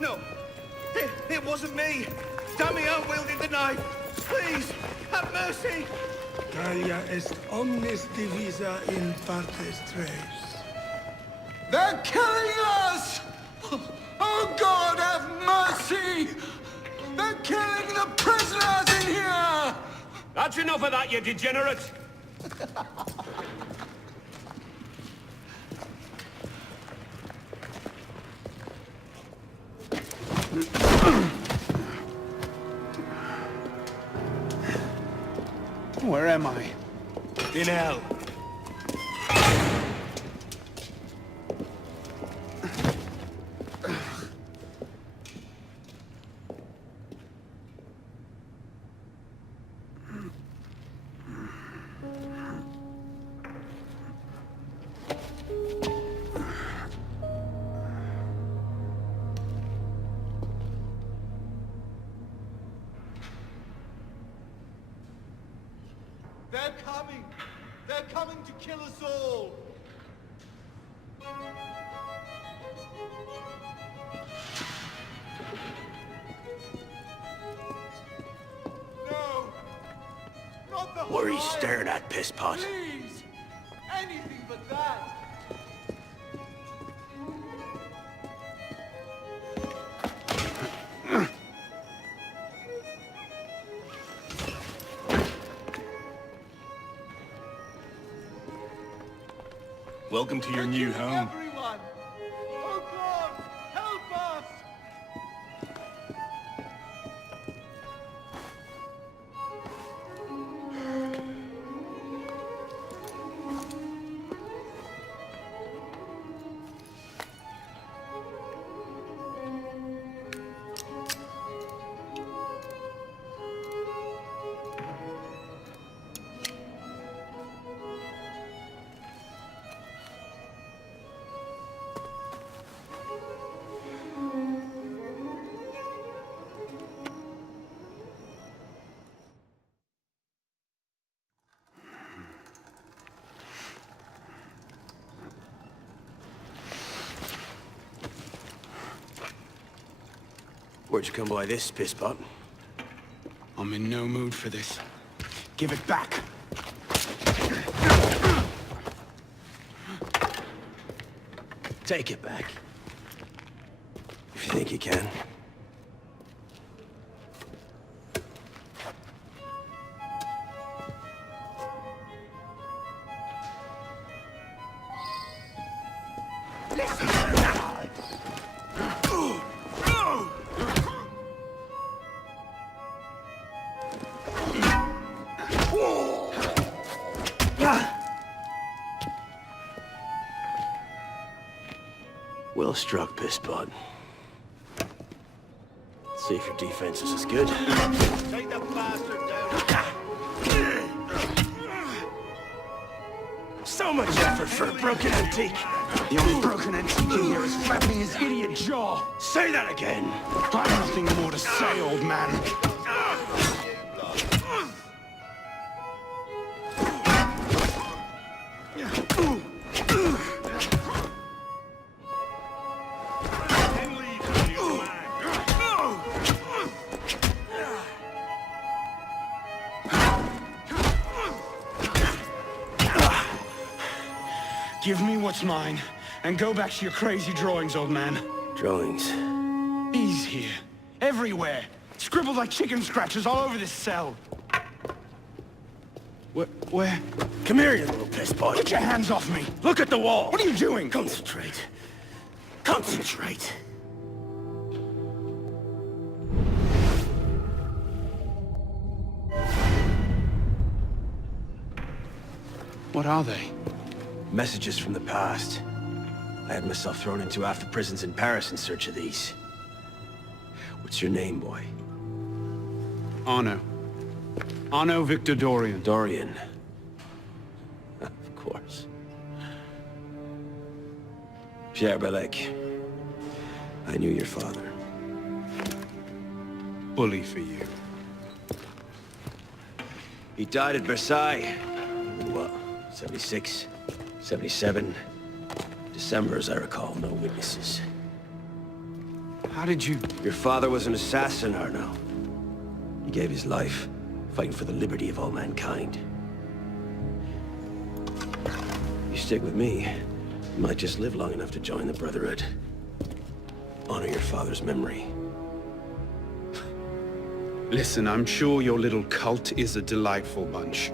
No, it wasn't me. Damian wielded the knife. Please, have mercy. Talia est omnis divisa in partes tres. They're killing us! Oh God, have mercy! They're killing the prisoners in here! That's enough of that, you degenerate! Where am I? In hell. They're coming! They're coming to kill us all! No! Not the What are you Horizon! staring at, pisspot? Please! Anything but that! Welcome to your new home. Everyone! Oh God! Help us! Where'd you come by this, pisspot? I'm in no mood for this. Give it back! Take it back. If you think you can. Well struck, pisspot. See if your defense is as good. Take the bastard down. So much effort for a broken antique. The only broken antique in here is flapping his idiot jaw! Say that again. I've nothing more to say, old man. Give me what's mine, and go back to your crazy drawings, old man. Drawings. He's here. Everywhere. Scribbled like chicken scratches all over this cell. Where? Come here, you little pisspot. Get your hands off me! Look at the wall. What are you doing? Concentrate. Concentrate. What are they? Messages from the past. I had myself thrown into half the prisons in Paris in search of these. What's your name, boy? Arno. Arno Victor Dorian. Dorian. Of course. Pierre Balek. I knew your father. Bully for you. He died at Versailles. In what? 76? 77? December, as I recall, no witnesses. How did you... Your father was an assassin, Arno. He gave his life, fighting for the liberty of all mankind. You stick with me, you might just live long enough to join the Brotherhood. Honor your father's memory. Listen, I'm sure your little cult is a delightful bunch,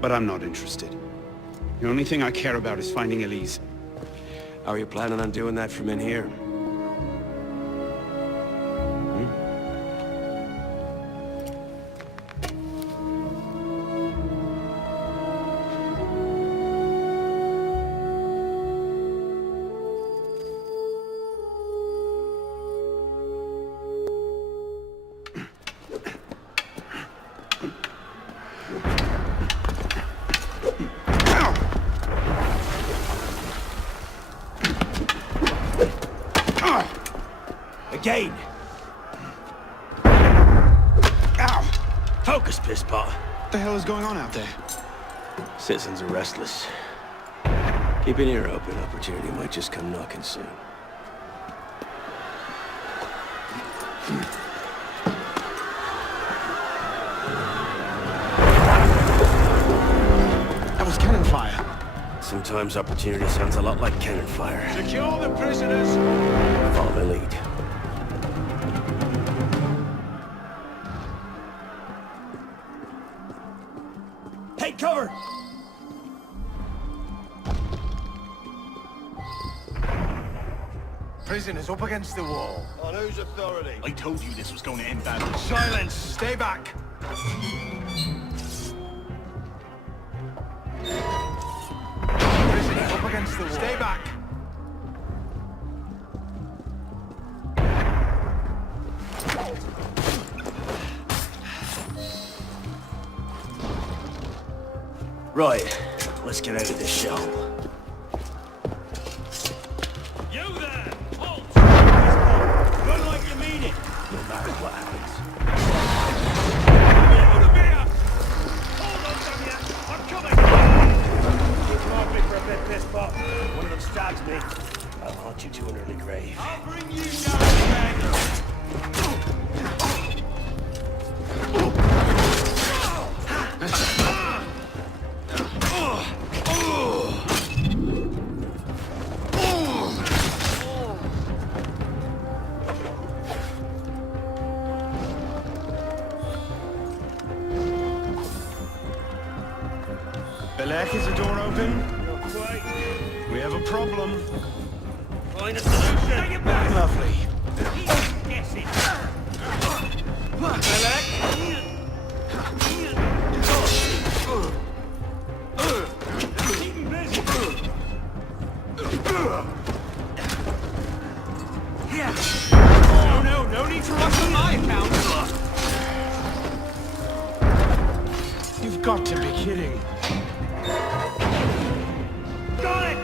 but I'm not interested. The only thing I care about is finding Elise. How are you planning on doing that from in here? Again! Ow! Focus, Pisspaw! What the hell is going on out there? Citizens are restless. Keep an ear open. Opportunity might just come knocking soon. That was cannon fire. Sometimes opportunity sounds a lot like cannon fire. Secure the prisoners! Follow my lead. Take cover! Prisoners up against the wall. On whose authority? I told you this was going to end badly. Silence! Stay back! Prisoners up against the wall. Stay back! Right, let's get out of this shell. You there! Halt! Run like you mean it! No matter what happens. Out of here! Hold on, damn you! I'm coming! Keep them off me for a bit, Pisspot. One of them stabs me, I'll haunt you to an early grave. I'll bring you down, man! Belek, is the door open? Not quite. We have a problem. Find a solution! Take it back! Lovely. Guess it! Keep him busy! No need for us on my account. You've got to be kidding. Got it!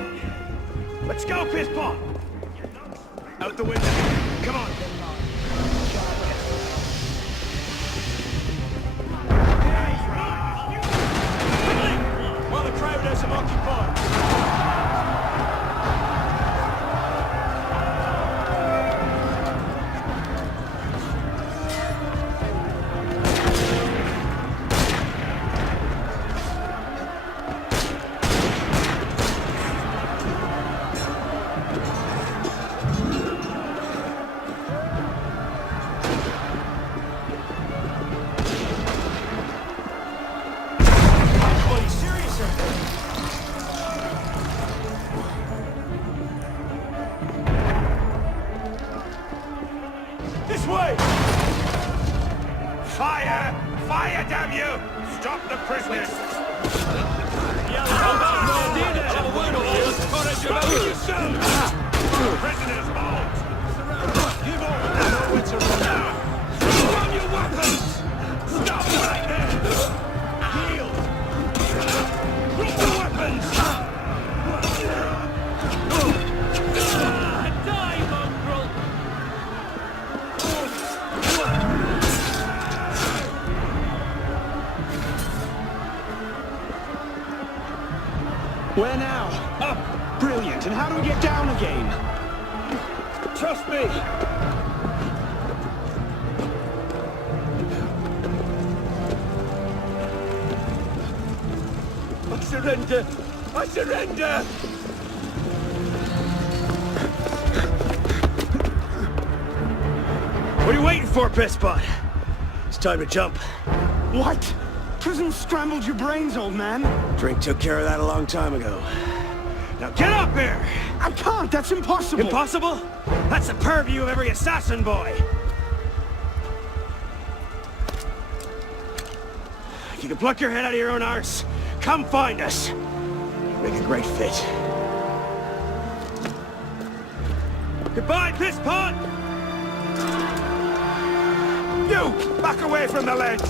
Let's go, Pisspot! Out the window! Come on! While the crowd has him occupied! This way! Fire! Fire, damn you! Stop the prisoners! Prisoners, hold! You've all know where to run. Run your weapons! Stop right there! Yield! Drop the weapons! Die, mongrel! Where now? Up! Brilliant. And how do we get down again? Trust me! surrender! I surrender! What are you waiting for, Pisspot? It's time to jump. What? Prison scrambled your brains, old man. Drink took care of that a long time ago. Now get up here! I can't, that's impossible. Impossible? That's the purview of every assassin boy. If you can pluck your head out of your own arse, come find us. Make a great fit. Goodbye, Pisspot! You! Back away from the ledge!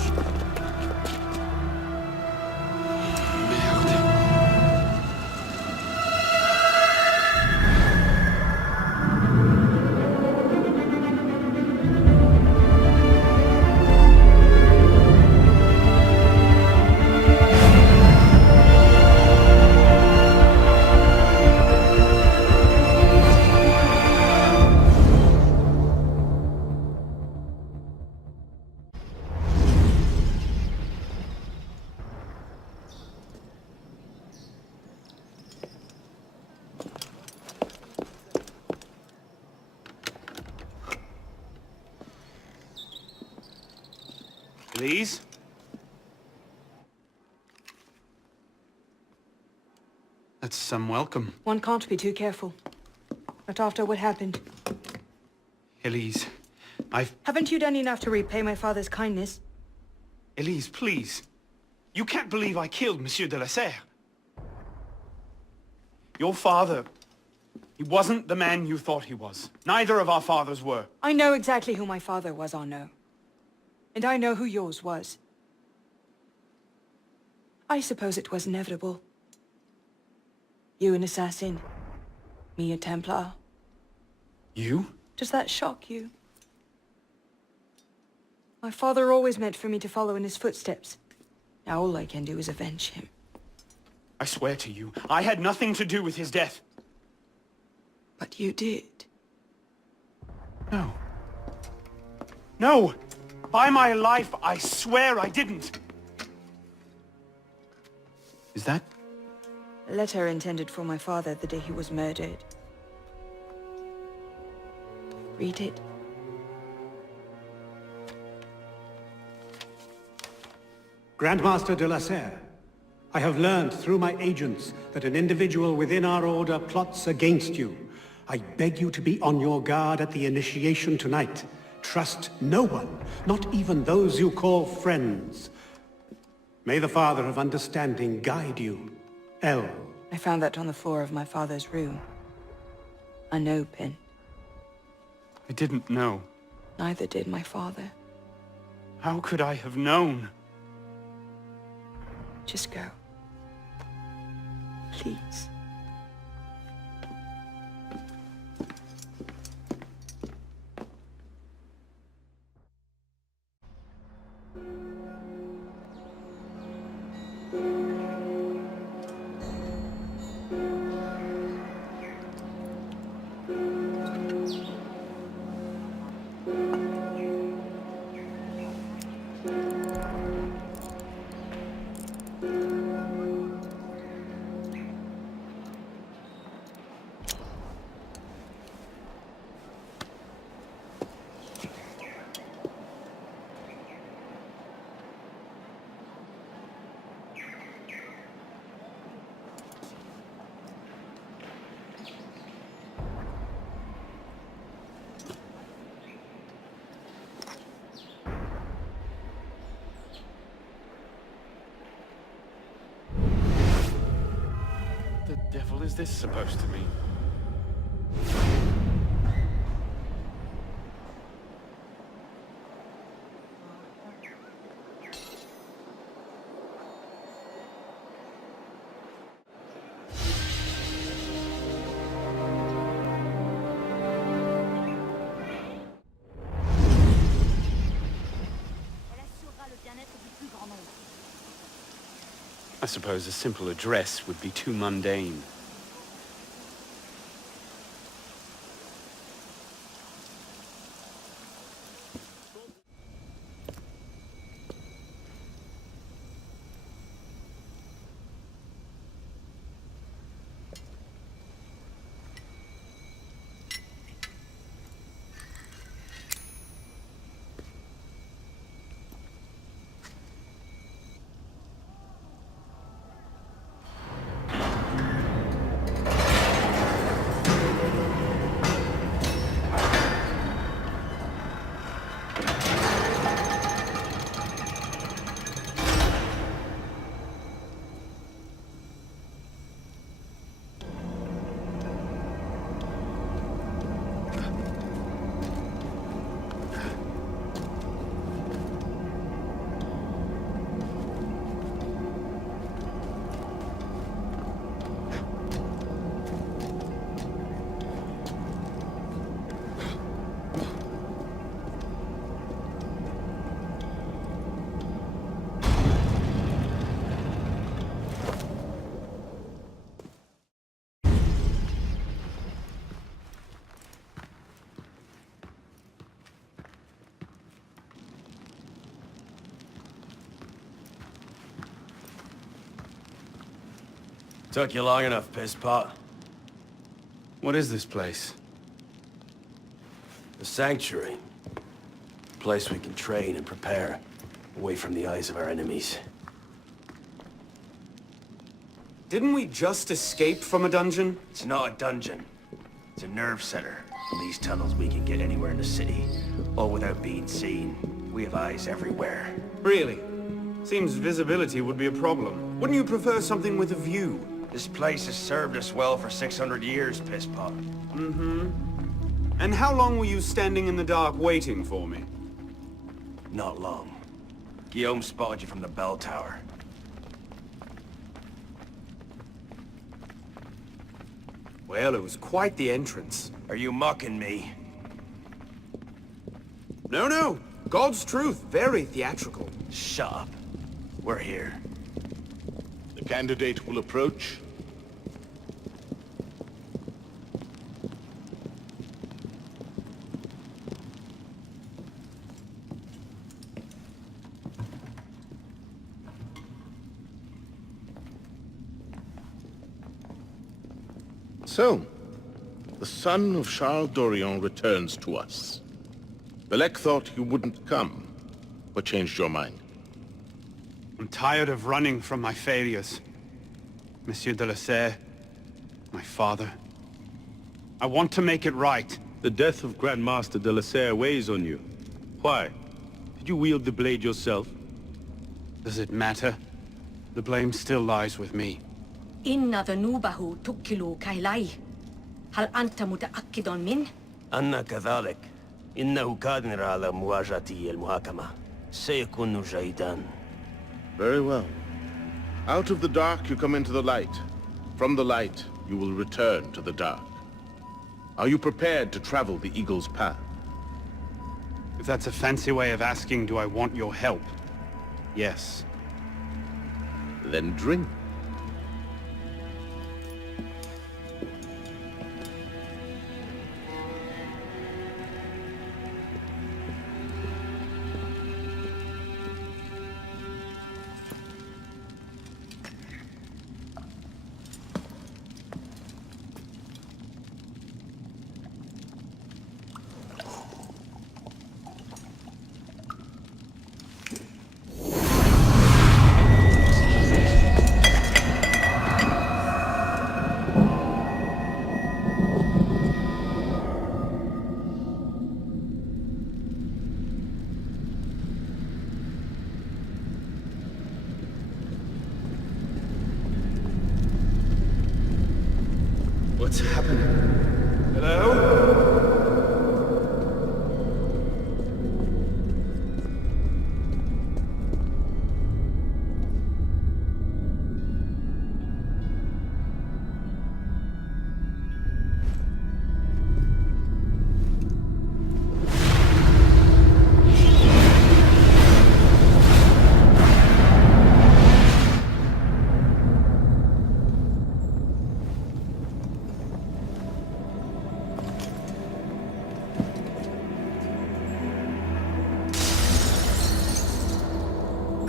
Please? That's some welcome. One can't be too careful. Not after what happened. Elise, Haven't you done enough to repay my father's kindness? Elise, please. You can't believe I killed Monsieur de la Serre. Your father, he wasn't the man you thought he was. Neither of our fathers were. I know exactly who my father was, Arnaud. And I know who yours was. I suppose it was inevitable. You an assassin. Me a Templar. You? Does that shock you? My father always meant for me to follow in his footsteps. Now all I can do is avenge him. I swear to you, I had nothing to do with his death. But you did. No. No! By my life, I swear I didn't. Is that? A letter intended for my father the day he was murdered. Read it. Grandmaster de la Serre, I have learned through my agents that an individual within our order plots against you. I beg you to be on your guard at the initiation tonight. Trust no one, not even those you call friends. May the Father of Understanding guide you. L. I found that on the floor of my father's room. Unopened. I didn't know. Neither did my father. How could I have known? Just go. Please. The devil is this supposed to mean? I suppose a simple address would be too mundane. Took you long enough, pisspot. What is this place? The Sanctuary. A place we can train and prepare, away from the eyes of our enemies. Didn't we just escape from a dungeon? It's not a dungeon. It's a nerve center. In these tunnels we can get anywhere in the city, all without being seen. We have eyes everywhere. Really? Seems visibility would be a problem. Wouldn't you prefer something with a view? This place has served us well for 600 years, pisspot. And how long were you standing in the dark waiting for me? Not long. Guillaume spotted you from the bell tower. Well, it was quite the entrance. Are you mocking me? No, no. God's truth. Very theatrical. Shut up. We're here. The candidate will approach. So, the son of Charles Dorian returns to us. Belek thought you wouldn't come. What changed your mind? I'm tired of running from my failures. Monsieur de la Serre, my father. I want to make it right. The death of Grand Master de la Serre weighs on you. Why? Did you wield the blade yourself? Does it matter? The blame still lies with me. إن ذنوبه تكل كيلاي. هل أنت متأكد من؟ أنا كذلك. إنه قادر على مواجهة المحاكمة. سيكون جيدا. Very well. Out of the dark you come into the light. From the light you will return to the dark. Are you prepared to travel the Eagle's path? If that's a fancy way of asking, do I want your help? Yes. Then drink. What's happening? Hello?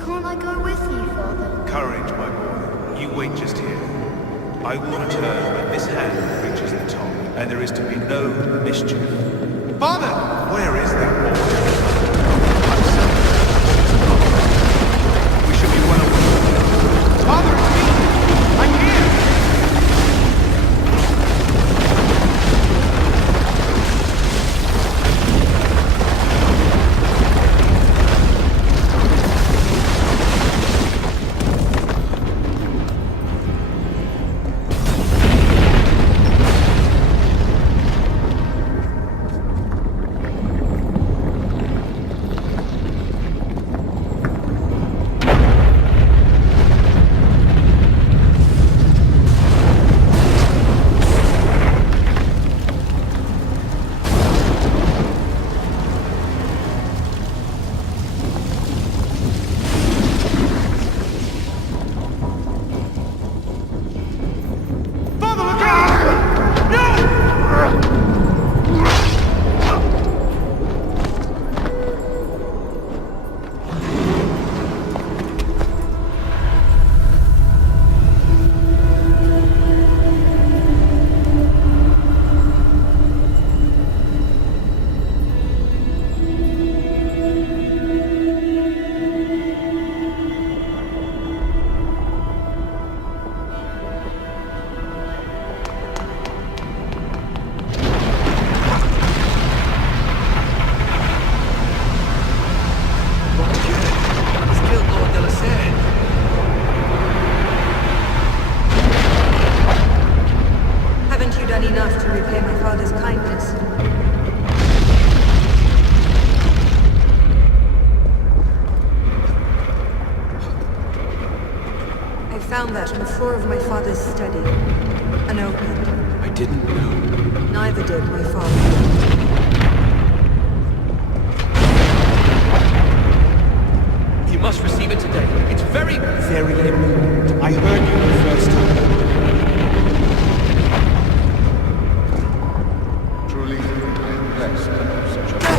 Can't I go with you, Father? Courage, my boy. You wait just here. I will return when this hand reaches the top, and there is to be no mischief. Father! Where is that boy? We should be well away. Father, it's me! I'm here! found that on the floor of my father's study. An opiate. I didn't know. Neither did my father. You must receive it today. It's very, very important. I heard you the first time. Truly, I am blessed to have such a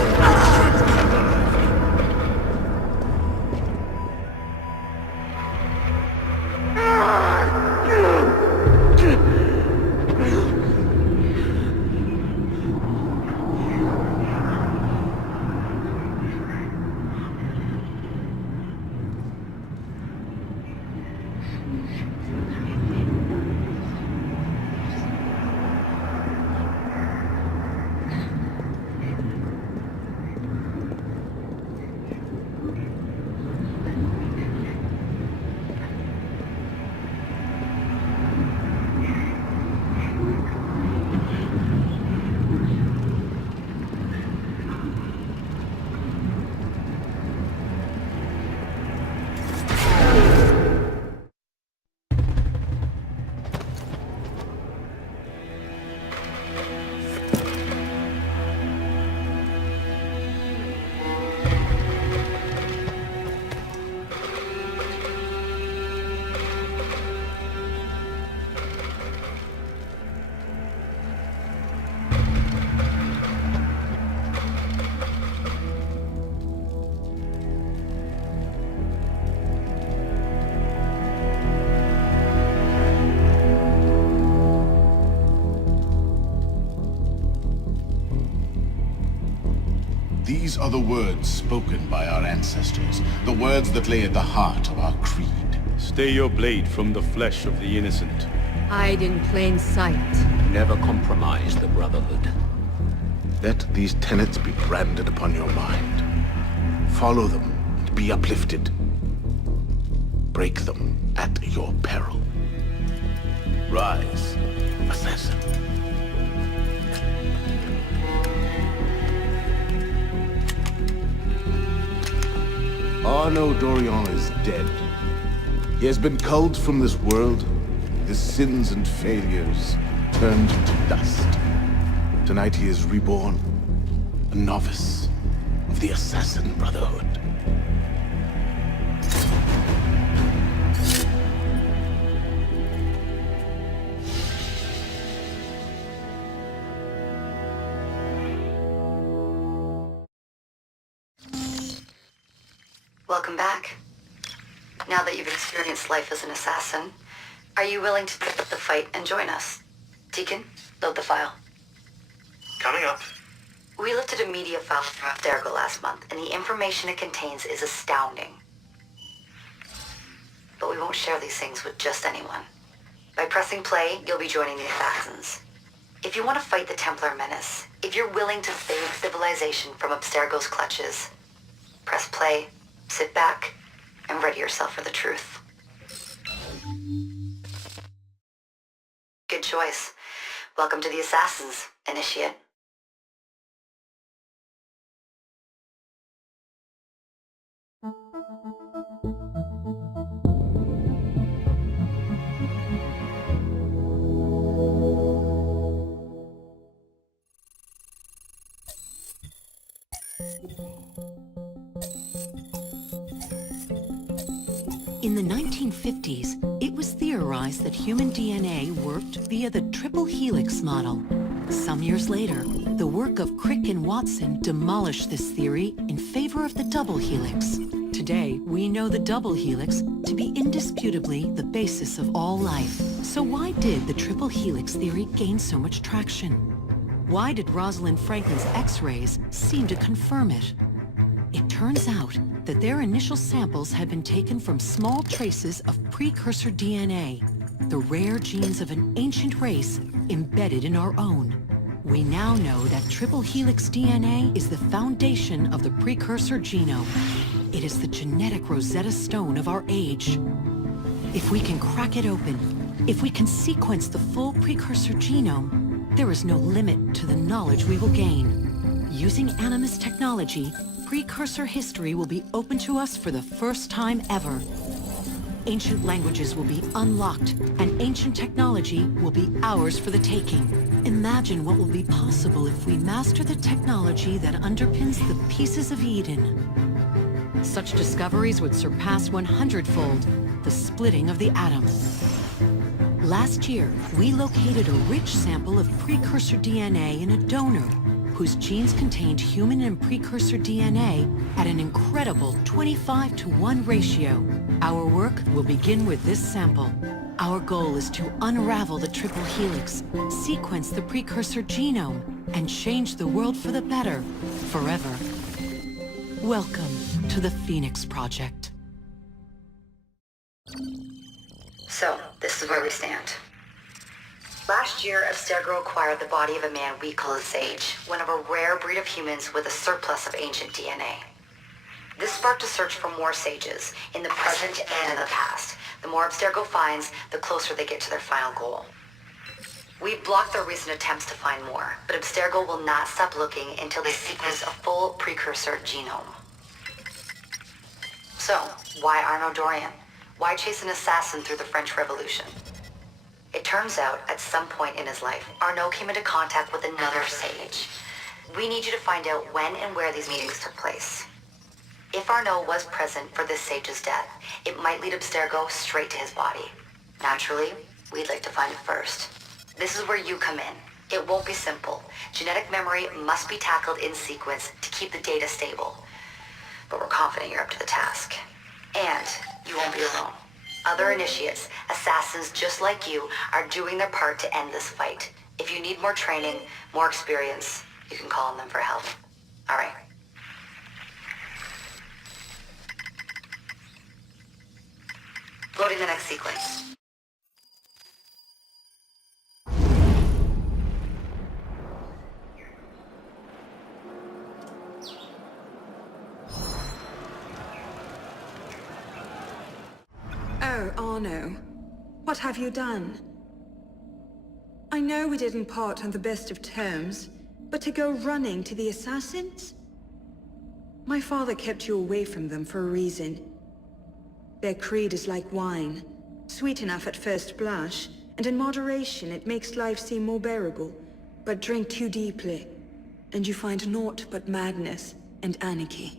These are the words spoken by our ancestors, the words that lay at the heart of our creed. Stay your blade from the flesh of the innocent. Hide in plain sight. Never compromise the Brotherhood. Let these tenets be branded upon your mind. Follow them and be uplifted. Break them at your peril. Rise, assassin. Arno Dorian is dead. He has been culled from this world, his sins and failures turned to dust. Tonight he is reborn, a novice of the Assassin Brotherhood. Welcome back. Now that you've experienced life as an assassin, are you willing to pick up the fight and join us? Deacon, load the file. Coming up. We lifted a media file from Abstergo last month, and the information it contains is astounding. But we won't share these things with just anyone. By pressing play, you'll be joining the assassins. If you want to fight the Templar menace, if you're willing to save civilization from Abstergo's clutches, press play, sit back, and ready yourself for the truth. Good choice. Welcome to the Assassins, Initiate. In the 1950s, it was theorized that human DNA worked via the triple helix model. Some years later, the work of Crick and Watson demolished this theory in favor of the double helix. Today, we know the double helix to be indisputably the basis of all life. So why did the triple helix theory gain so much traction? Why did Rosalind Franklin's X-rays seem to confirm it? It turns out that their initial samples had been taken from small traces of precursor DNA, the rare genes of an ancient race embedded in our own. We now know that triple helix DNA is the foundation of the precursor genome. It is the genetic Rosetta Stone of our age. If we can crack it open, if we can sequence the full precursor genome, there is no limit to the knowledge we will gain. Using Animus technology, precursor history will be open to us for the first time ever. ancient languages will be unlocked, and ancient technology will be ours for the taking. Imagine what will be possible if we master the technology that underpins the pieces of Eden. Such discoveries would surpass 100-fold the splitting of the atom. Last year, we located a rich sample of precursor DNA in a donor whose genes contained human and precursor DNA at an incredible 25-to-1 ratio. Our work will begin with this sample. Our goal is to unravel the triple helix, sequence the precursor genome, and change the world for the better, forever. Welcome to the Phoenix Project. So, this is where we stand. Last year, Abstergo acquired the body of a man we call a Sage, one of a rare breed of humans with a surplus of ancient DNA. This sparked a search for more Sages, in the present and in the past. The more Abstergo finds, the closer they get to their final goal. We've blocked their recent attempts to find more, but Abstergo will not stop looking until they sequence a full precursor genome. So, why Arnaud Dorian? Why chase an assassin through the French Revolution? It turns out, at some point in his life, Arnaud came into contact with another Sage. We need you to find out when and where these meetings took place. If Arnaud was present for this Sage's death, it might lead Abstergo straight to his body. Naturally, we'd like to find it first. This is where you come in. It won't be simple. Genetic memory must be tackled in sequence to keep the data stable. But we're confident you're up to the task. And you won't be alone. Other initiates, assassins just like you, are doing their part to end this fight. If you need more training, more experience, you can call on them for help. All right. Loading the next sequence. Oh, Arnaud. What have you done? I know we didn't part on the best of terms, but to go running to the assassins? My father kept you away from them for a reason. Their creed is like wine. Sweet enough at first blush, and in moderation it makes life seem more bearable. But drink too deeply, and you find naught but madness and anarchy.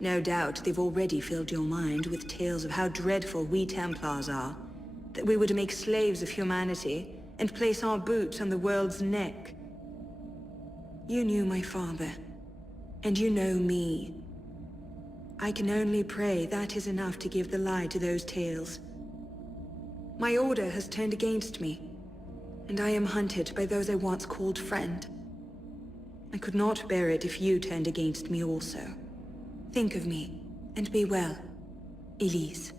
No doubt they've already filled your mind with tales of how dreadful we Templars are, that we would make slaves of humanity and place our boots on the world's neck. You knew my father, and you know me. I can only pray that is enough to give the lie to those tales. My order has turned against me, and I am hunted by those I once called friend. I could not bear it if you turned against me also. Think of me, and be well, Elise.